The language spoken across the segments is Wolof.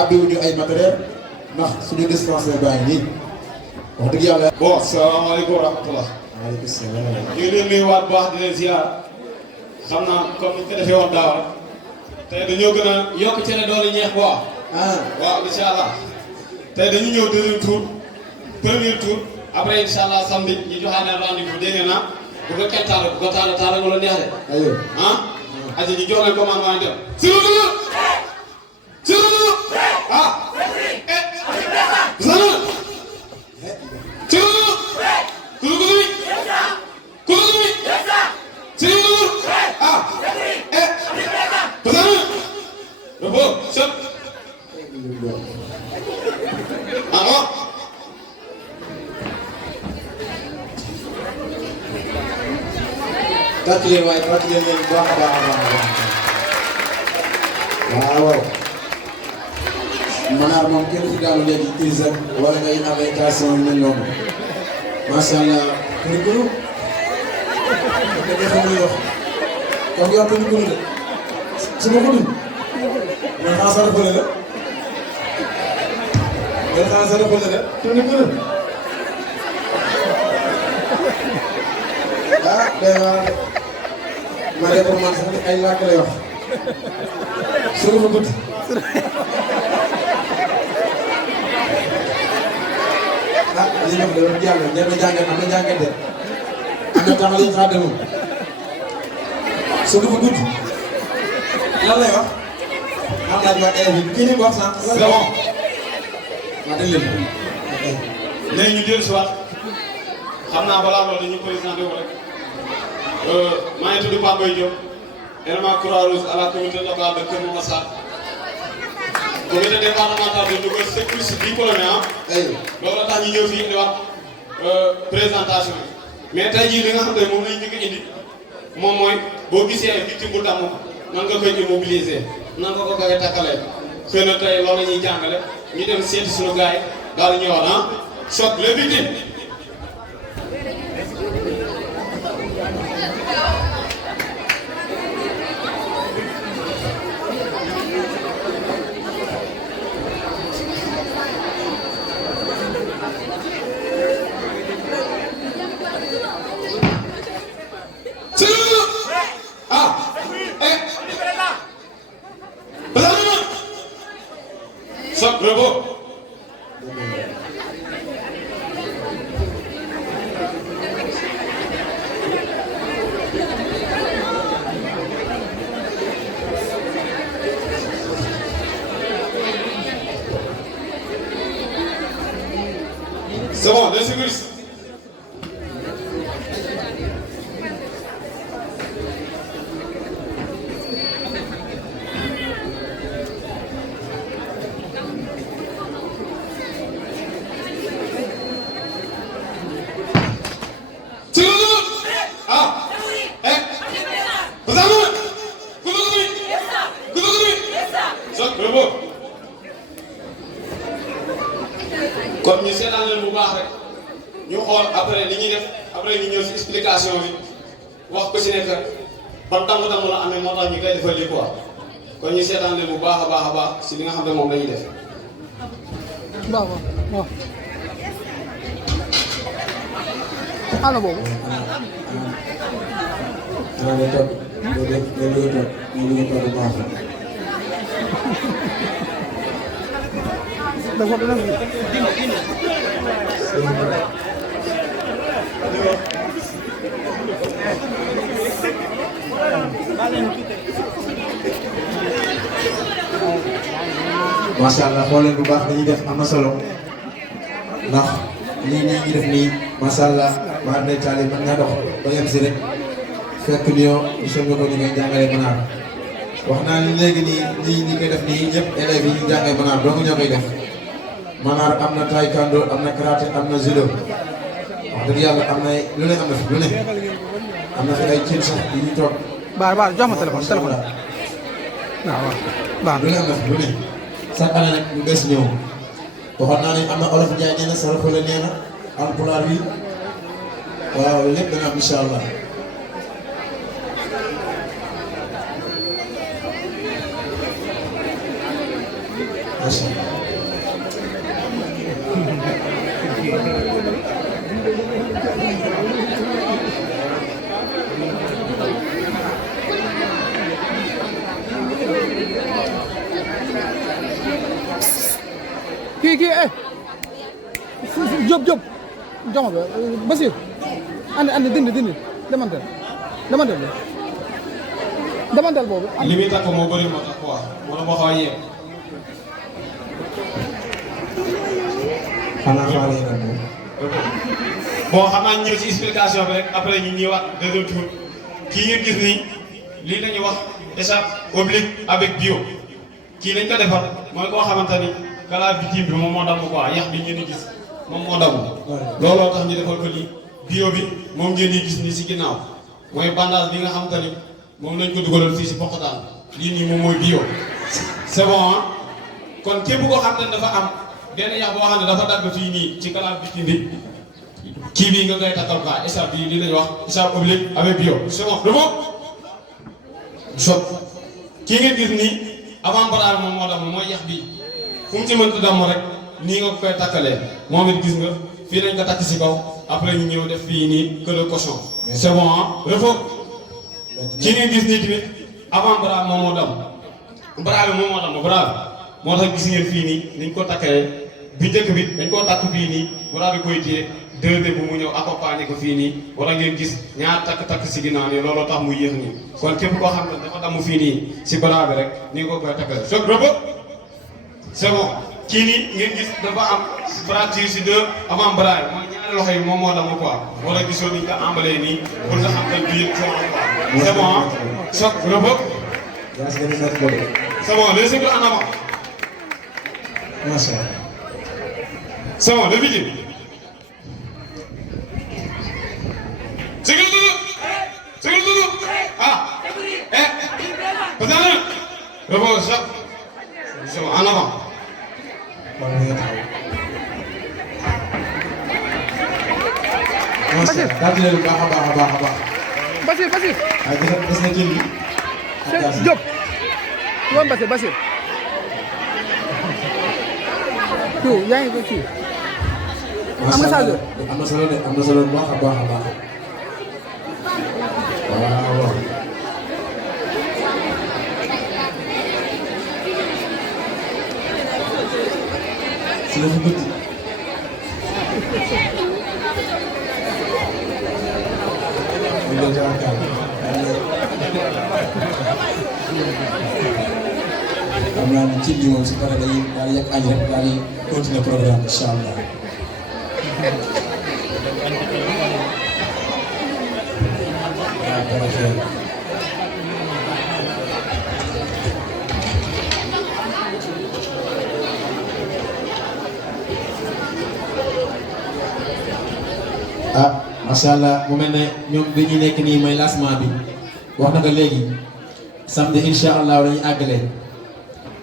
abbiwuñu ay matériel ndax suñu dispensaire baa ngi nii wax dëgg yàlla. bon salaamaaleykum wa rahmatulah. waaleykum salaam. ñu ngi leen nuyuwaat bu baax di leen ziar xam naa comme ni ñu ko defee woon daaw rek tey dañoo gën a yokk cere doole ñeex bu waaw. waaw incha allah tey dañu ñëw deuxième tour premier tour après incha allah samedi ñu joxaat leen rendez-vous dégg nga bu ko kenn taal bu ko taal nga la neex de. aywa aja ñu jox leen commandement dem. ah. tàcc leen waaye tàcc leen bu baax a baax a baax waaw Manar moom kenn fi daanu léegi crise wala ngay invitation yu mel noonu macha allah kër gënu da xam li wax kon yow kër gënu de su ma ko dund mais xanaa sa rëbbale la mais xanaa sa rëbbale la kër gënu ah day waar ma de pour man sax ay làkk lay wax su ma ko gudd ah li nga xam ne jàng ñebe jàngat am na jàngat de am na tax li ñu xaar demoon su ma ko gudd lan lay wax am naa ci waa élèves yi kii ni wax sànq. c'est bon. maa dégg leen léegi ñu dellu si waat xam naa balaa loolu dañu présenté wu rek maa ngi tudd Pape Boye Diop élément Croix-Rouge à la communauté locale de Kër Massar comité départemental de Louga sectrice diplômé aywa loolu la tax ñu ñëw fii indiwaat présentation yi mais tey jii li nga xam ne moom lañu njëkk a indi moom mooy boo gisee ay victime bu damm nan nga koy immobiliser nan nga ko koy takkalee xëy na tey loolu la ñuy jàngale ñu dem seeti suñu gars yi daal di ñëwaat choc les victimes. Choc bravo. C'est bon, les sécuristes. kon ñu seetaan leen bu baax rek ñu xool après li ñuy def après ñu ñëw si explication bi wax ko si nekk ban tàmm-tàmm la amee moo tax ñu koy defal lii quoi kon ñu seetaan leen bu baax a baax a baax si li nga xam ne moom la ñuy def. waaw waaw. ana boobu. waaw nga toog nga bëgg a toog bu baax dafa dana macha allah xool leen bu baax dañuy def am na solo ndax lii nii ñu def nii macha allah waa Ndeye Thialé mën naa dox ba yem si rek fekk ñoo sën nga ko ñu koy jàngalee Manar wax naa ni léegi nii ñi koy def nii ñëpp élèves yi ñu jàngee Manar dong ñoo koy def Manar am na taekwondo am na karaté am na judo wax dëgg yàlla am na lu ne am na fi lu ne am na fi ay cin sax yu ñu toog. baal jox ma téléphone téléphone waaw waaw baax lu ne am na fi lu ne chaque année nag lu bees ñëw waxoon naa ne am na olof Ndiaye nee na Saraxule nee na alpulaar bi waaw lépp dana am incha allah. macha allah. kii Diop jox ma ba Basir andi dindi demantal boobu. li muy takk moo bëri moo tax quoi wala moo xaw a yéex. xanaa xaaral yéen a moom. bon xam naa ñu ñëw ci explication bi rek après ñu ñëwaat deuxième tour kii ngeen gis nii lii la ñuy wax échappe oblique avec bio kii lañ ko defar mooy koo xamante ni kala victime bi moom moo damm quoi yax bi ngeen di gis moom moo damm. looloo tax ñu defal ko lii bio bi moom ngeen di gis nii si ginnaaw mooy bandage bi nga xamante ni moom lañ ko dugaloon fii si poqataan lii nii moom mooy bio. c'est bon ah kon képp koo xam ne dafa am benn yax boo xam ne dafa dagg fii nii ci kala victime bi. kii bii nga koy takkal quoi échappe bii lii la ñuy wax échappe oblique avec bio c'est bon dama choc kii ngeen gis nii avant bras moom moo damm mooy yax bi fu mu ci mënti damm rek nii nga koy takkalee moom it gis nga fii lañ ko takk si kaw après ñu ñëw def fii nii que le cochon c'est bon ah refo kii ngeen gis nii tamit avant bras moom moo damm bras bi moom moo damm bras bi moo tax gis ngeen fii nii niñ ko takkalee bi njëkk bi dañ koo takk fii nii bras bi koy téye deuxième bu mu ñëw accompagner ko fii nii war a ngeen gis ñaar takk-takk si ginnaaw nii looloo tax muy yéex nii kon képp koo xam ne dafa damm fii nii si bras bi rek ni nga ko koy takkal soog rëbb c'est bon kii nii ngeen gis dafa am fracture si deux avant bras yi mooy ñaari loxo yi moom moo damm quoi war a gisoo ni nga embalee nii pour nga xam ne du yëpp coono quoi c'est bon soog rëbb c'est bon les secours en avant macha allah. c'est bon le victime Segel ah Pasal repos choc en avant. Basir tàggatoo lu baax a baax. Basir. ay des na jël bi. Diop yoon Basir. kii yaa ngi ko kii. am nga saa am na solo de am na solo bu baax a baax. waaw. si la fi bëtt. ñu doon jaar kaw. xam naa ne ci lii moom si pare dañuy daal di yàq añ rek daal di continuer programme incha allah. ah macha allah mu mel ne ñoom bi ñu nekk nii mooy lancement bi wax na ko léegi samedi incha allah dañuy àggale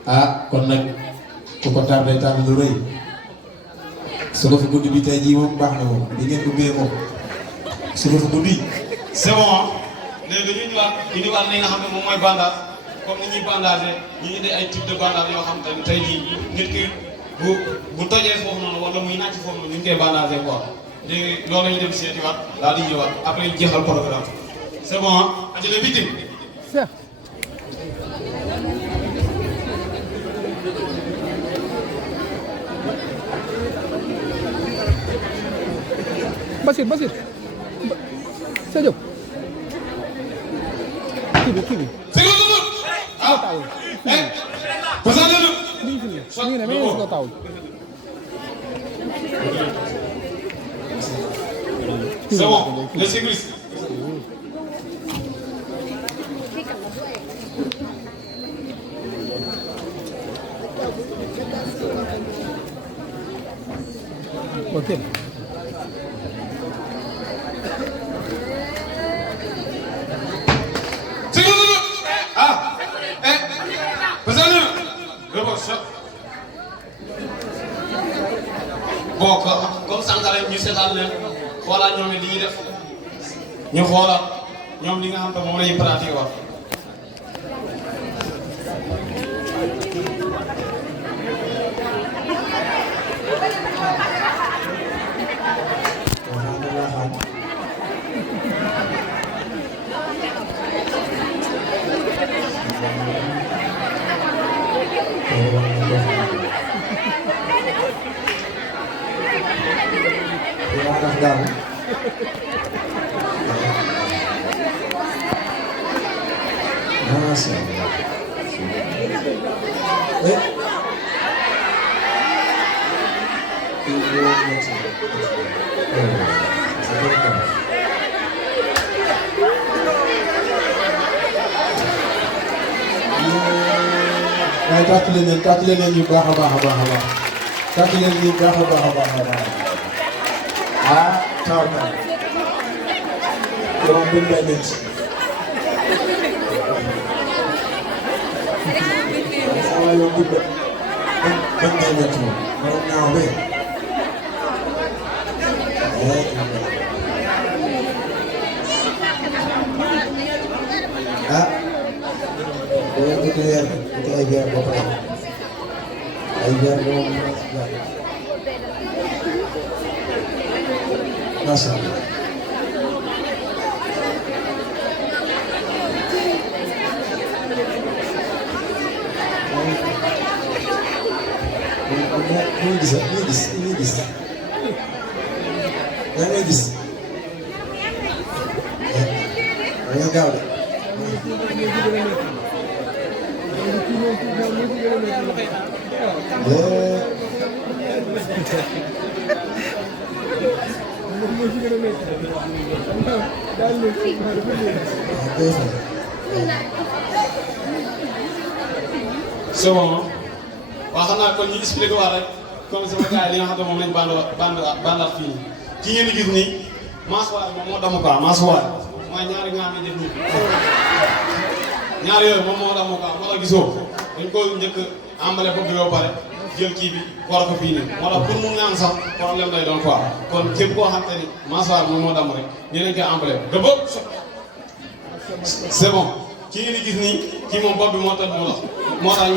ah kon nag ku ko tardé lu rëy su ko fi guddi bi tey jii moom baax na moom di ngeen ubbee moom su ko fi guddi. c'est bon léegi dañuy indiwaat li nga xam ne moom mooy bandage comme ni ñuy bandagé ñu indi ay type de bandage yoo xam te ne tey jii nit ki bu tojee foofu noonu wala muy nàcc foofu noonu ñu ngi koy bandagé quoi léegi loolu la ñuy dem seetiwaat daal di ñëwaat après ñu jeexal programme c'est bon ah. ajale victime. Basir Sa Diop kii bi ah Pasal ñu ne mais ko taw c'est bon les sécuristes. ok. bon comme sànq rek ñu seetaan leen xoolaat ñoom it li ñuy def ñu xoolaat ñoom li nga xam te moom la ñuy pratiquer wax. daanu macha waaye tàcc leen ñu baax a baax a baax a baax tàcc leen ñu baax a baax a baax a baax ah taw na yow mën nga nekk waaw yow mën nga nekk moom moom ñaaw be ah boo ko weer ko ay weer ba pare ay weer moom macha Allah ñu gis yaa ngi gis nga gaaw de c'est bon waaw xam naa kon ñu expliqué waat rek comme sama gars yi li nga xam ne moom lañ bandaat fii ki ngeen di gis nii masuwaay moom moo damm quoi masuwaay mooy ñaari ngaam yi def nii ñaari yooyu moom moo damm quoi moo tax gisoo dañ ko njëkk emballé ko bi ba pare jël kii bi war ko fii nii moo tax pour mu ngaan sax problème lay doon quoi kon képp koo xam te ni masuwaay moom moo damm rek ñu leen koy emballé de bopp c'est bon ki ngeen di gis nii kii moom bopp bi moo tax mu dox moo tax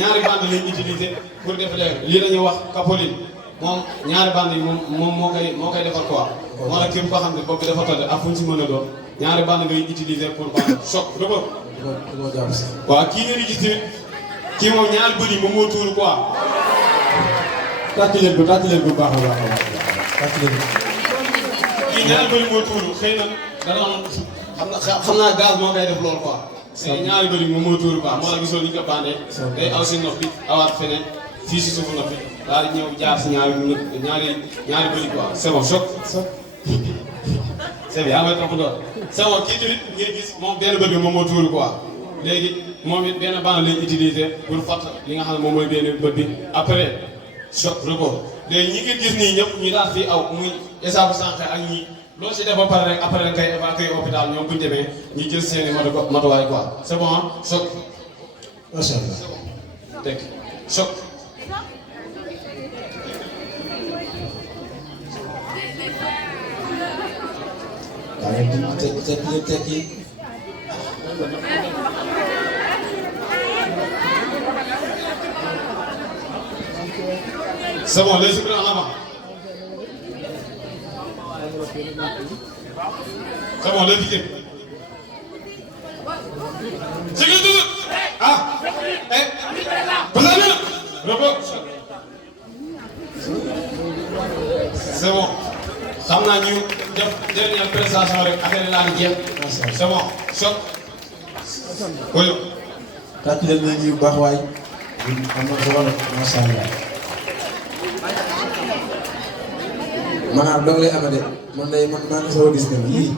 ñaari bande lañ utilisé pour def lii la ñuy wax capoline moom ñaari bande yi moom moo koy defar quoi. moo tax képp koo xam ne bopp bi dafa tëdd ak fu ñu si mën a doon ñaari bande ngay utilisé pour bande choc dëgg waaw kii ngeen di gis tamit kii moom ñaari bëri moom moo tuuru quoi. tàcc leen ko baax a baax a baax tàcc leen ko. kii ñaari bëri moo tuuru xëy na dana am xam naa gaz moo koy def loolu quoi. c'est ñaari bëri moom moo tuuru quoi moo la gisoo ni ñu ko bandee day aw si nopp bi awaat feneen fii si suufu nopp bi daal di ñëw jaar si ñaari bëri quoi c'est bon choc c'est bien yaa may topp doon c'est bon kii tamit ngeen gis moom benn bët bi moom moo tuuru quoi léegi moom it benn bande lañ utiliser pour fatt li nga xam ne moom mooy benn bët bi après choc record léegi ñi ngeen gis nii ñëpp ñu daal fii aw muy esaabu sànq ak ñi loolu si def ba pare rek après dañ koy évacuer hôpital ñoom bu ñu demee ñu jël seeni matuwaay quoi c'est bon choc. macha Allah c'est bon teg choc. waaye tekki c'est bon les secours en avant. c'est bon les victimes. sécurité. ah. repos. c'est bon. xam naa ñu def dernière prestation rek affaire laa di jeex. c'est bon choc. oui. tàcc leen ñu bu baax waay. am na solo macha Allah. maanaam dong lay amee de man maa ngi soog a gis ne yii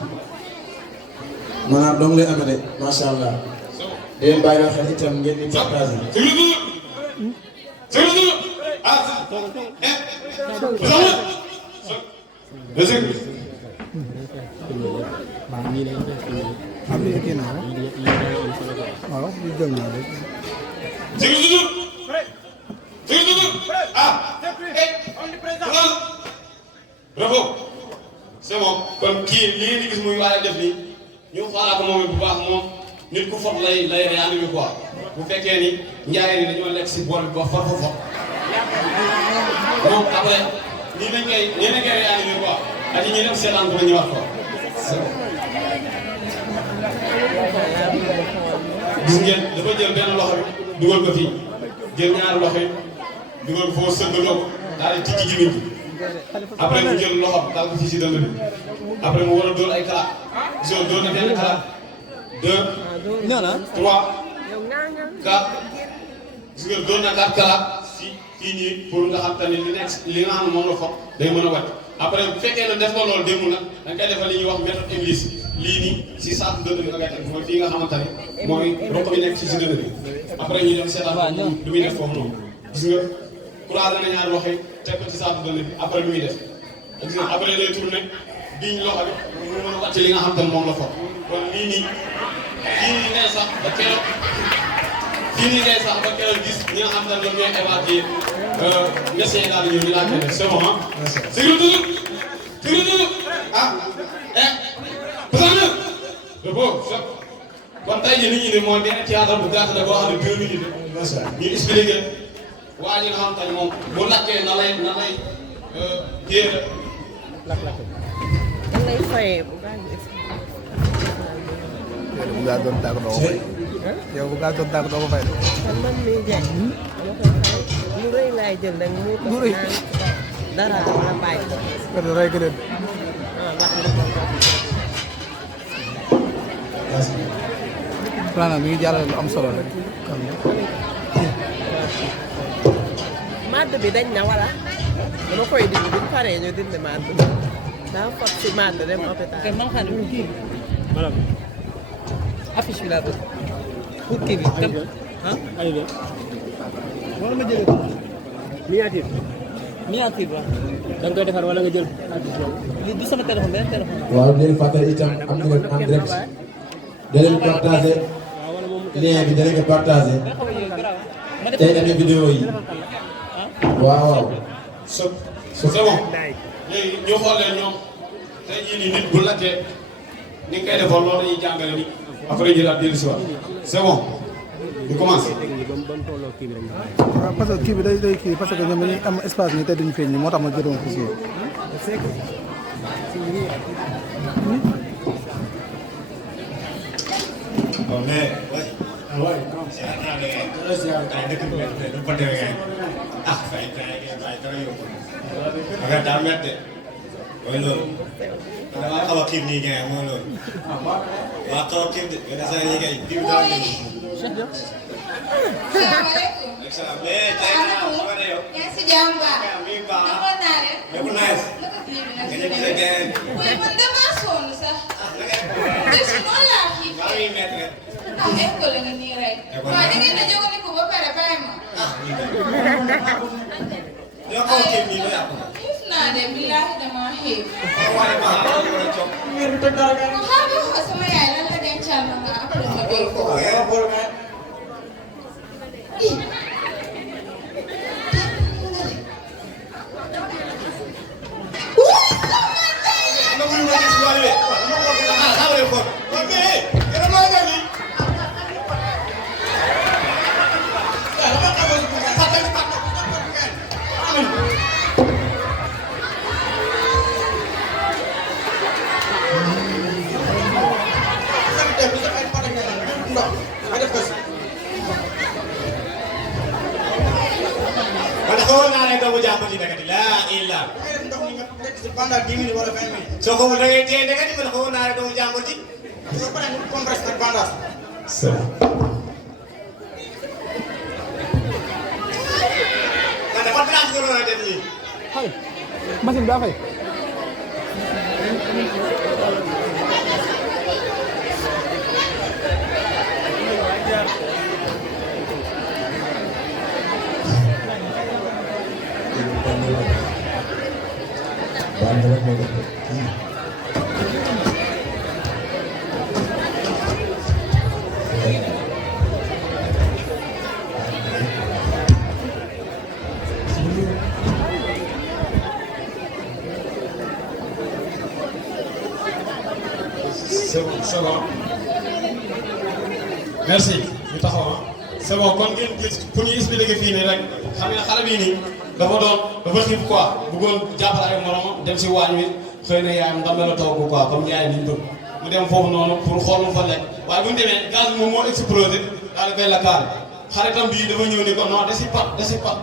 maanaam dong lay amee de macha Allah. di leen bàyyi la xel itam ngeen di partager. bravo c'est bon kon kii li ngeen di gis muy waaye def nii ñu xoolaat ko moom bu baax moom nit ku fot lay réanimer quoi bu fekkee ni njaay ni dañoo lekk si bool bi ba fot moom après nii lañ koy réanimer quoi ak ñi def seetaan ko la ñuy wax quoi c'est bon. gis ngeen dafa jël benn loxo bi dugal ko fii jël ñaari loxo yi dugal ko foo sëggaloo ko daal di tijji gémmiñ gi après mu jël loxoom daal ko fii si dënd bi après mu war a dóor ay kalaat gisoo dóor na benn kalaat 2 3 4 gis nga dóor na 4 kalaat fii nii pour nga xam tamit li nga xam ne moom la foog day mën a wàcc après bu fekkee ne def nga loolu démb nag da nga koy defal li ñuy wax méthode English lii nii si saako dënd bi nga koy teg mooy fii nga xamante ne mooy roq bi nekk fii si dënd bi après ñu dem seetaan lu muy def foofu noonu gis nga croisé na ñaari loxo yi teg ko ci saako dënd bi après lu muy def gis nga après day tourné biñ loxo bi mu mën a wàcc li nga xam te ne moom la foog kon lii nii fii nii ngay sax ba keroog fii nii ngay sax ba keroog gis ñi nga xam ne ñoom ñooy évacuer médecin daal ñëw ñu laaj leen c'est bon ah. Sécurité ah de beau kon tey jii nit ñi ne mooy benn théâtre bu gàtt la boo xam ne 2 minutes ñu expliqué waa ñi nga xam ne moom bu lakkee na lay jéem a. da ngay fayee bu baax ñu yow bu gaa doon tàgg doo ko fay. yow bu gaa doon tàgg doo ko fay de. man mii jaay dama koy fay lu rëy laay jël rek mu ko naan dara la bàyyi. kon rey ko leen. maanaam mi ngi jàllale lu am solo rek. madd bi dañ na wala dama koy dindi bu ñu paree ñu dindi madd bi daa fot si madd dem hôpital. te man xam ne kii bi maanaam affiche bi laa bëgg pour kii bi tam ah aywa wala ma jëlee ko miniature ba da nga koy defar wala nga jël affiche boobu li du sama téléphone beneen téléphone. waaw di leen fàttali itam am na en direct da leen partagé lien bi da leen ko partagé tey amee vidéo yi waaw. c'est bon léegi ñu xool leen ñoom tey jii nii nit bu lakkee ni nga koy defoon loolu dañuy jàngale ni après ñu daal dellu si waat c'est bon ñu commencé. waaw parce que kii bi day kii parce que ñoom dañuy am espace nii te duñ feeñ nii moo tax ma jëloon ko kii. bon mais waaye ah fay dara yóbbu affaire daa métti mooy loolu damaa xaw a xiif nii gars mooy loolu waa xaw a xiif de nga des na liggéey diw daa ñëw. salaamaaleykum. excellent mais tey naa su ma nee yow. yaa ngi si jàmm baax. mi ngi baax namoon naa leen. lépp nice. naka kii bi nag nga ñëw sa gars. oui man damaa sonn sax. bés bu noonu laa xiif. maa ngi métti rek. ah école nga nii rek. waaw da ngeen a jógandiku ba pare bàyyi ma. ñoo xaw a xiif nii ba yàqu. xiif naa de billaahi damaa xiif. waaye baax na ñu war a coow. kon xaaral ma xool sama yaay lan la dencal ma nga après ma jël ko. man xawoon naa ne doomu jàmbur ji ndekati laa illah. pendant 10 minutes wala 20 minutes. soo ko da ngay téye ndekati man xawoon naa ne doomu jàmbur ji. soo paree ñu compresse ak bandage. c'est bon. man dafa place nga doon def nii. xëy machine bi daa fay. c'est bon merci ñu taxaw ah c'est bon kon ngeen gis pour ñu expliquer fii nii rek xam nga xale bii nii dafa xiif quoi bëggoon jàppale ay moromam dem si waañ wi xëy na yaayam ndam la taw ko quoi comme yaay niñ bëgg mu dem foofu noonu pour xool mu fa lekk waaye bu ñu demee gaz bi moom moo explosé daal di koy lakkaale xaritam bii dafa ñëw ni ko non desi pat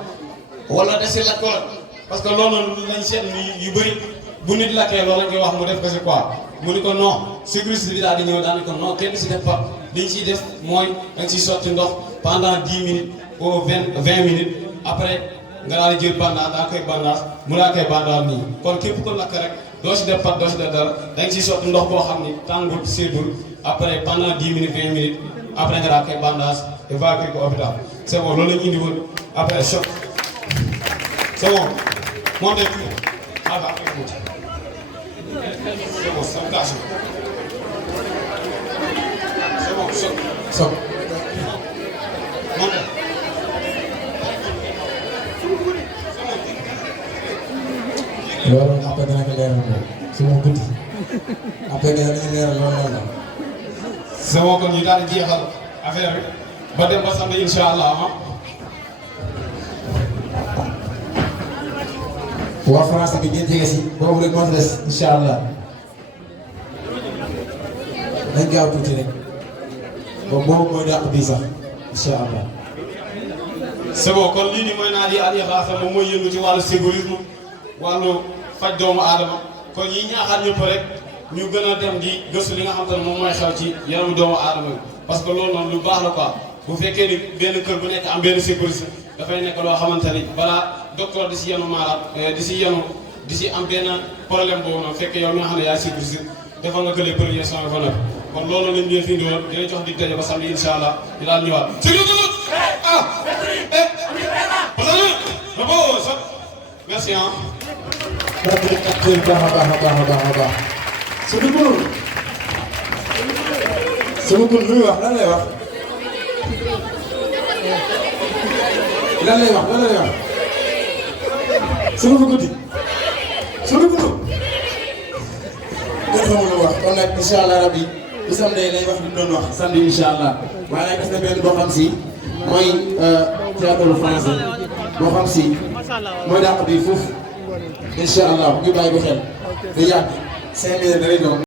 wala desi lakk wala parce que loolu noonu lañ seetlu yu bëri bu nit lakkee loolu lañ koy wax mu def ko si quoi mu ni ko non sécurité bi daal di ñëw daal di ko non kenn si def pas liñ ciy def mooy dañ siy sotti ndox pendant 10 minutes ou 20 minutes après nga daal di jël bandage daa koy bandage mu laa koy bandage nii kon képp ko lakk rek doo si def pat doo si def dara dañ siy sotti ndox boo xam ni tàngul séddul après pendant 10 minutes 20 minutes après nga daal koy bandage évacuer ko hôpital c'est bon loolu la ñu indi woon après choc c'est bon montez tout c'est bon sauvetage c'est bon choc soog montez loolu après dana ko leeral moom su ma guddi après dana leeral loolu noonu la. c'est bon kon ñu daal di jeexal affaire bi ba dem ba samedi incha allah waa français bi ngeen jege si boobu rek moo fi des incha allah nañ gaaw tuuti rek boobu mooy dàq bii sax incha allah. c'est bon kon lii nii mooy naa di Aliou Xaasa moom mooy yëngu ci wàllu sécurisme wàllu faj doomu aadama kon ñi ñaaxaat ñëpp rek ñu gën a dem di gëstu li nga xam te ne moom mooy xew ci yaramu doomu aadama bi parce que loolu noonu lu baax la quoi bu fekkee ni benn kër bu nekk am benn sécurité dafay nekk loo xamante ni balaa docteur di si yenu malade di si am benn problème boobu noonu fekk yow mi nga xam ne yaay sécurité defal nga que les premiers soins ba noppi kon loolu lañ leen fi indi woon dina jox dig daje ba samedi incha allah ñu daal ñëwaat. merci ah. baax a baax a baax a baax a baax. sama góor lu muy wax lan lay wax. lan lay wax. sama ko guddi. sama ko guddi. kon xamul lu wax kon nag incha allah rabi bu samedi lay wax li mu doon wax samedi incha allah waaye nag def na benn boo xam si mooy théâtre français boo xam si mooy dàq bi foofu incha allah ñu bàyyi ko xel. day yàgg 5 minutes rek doon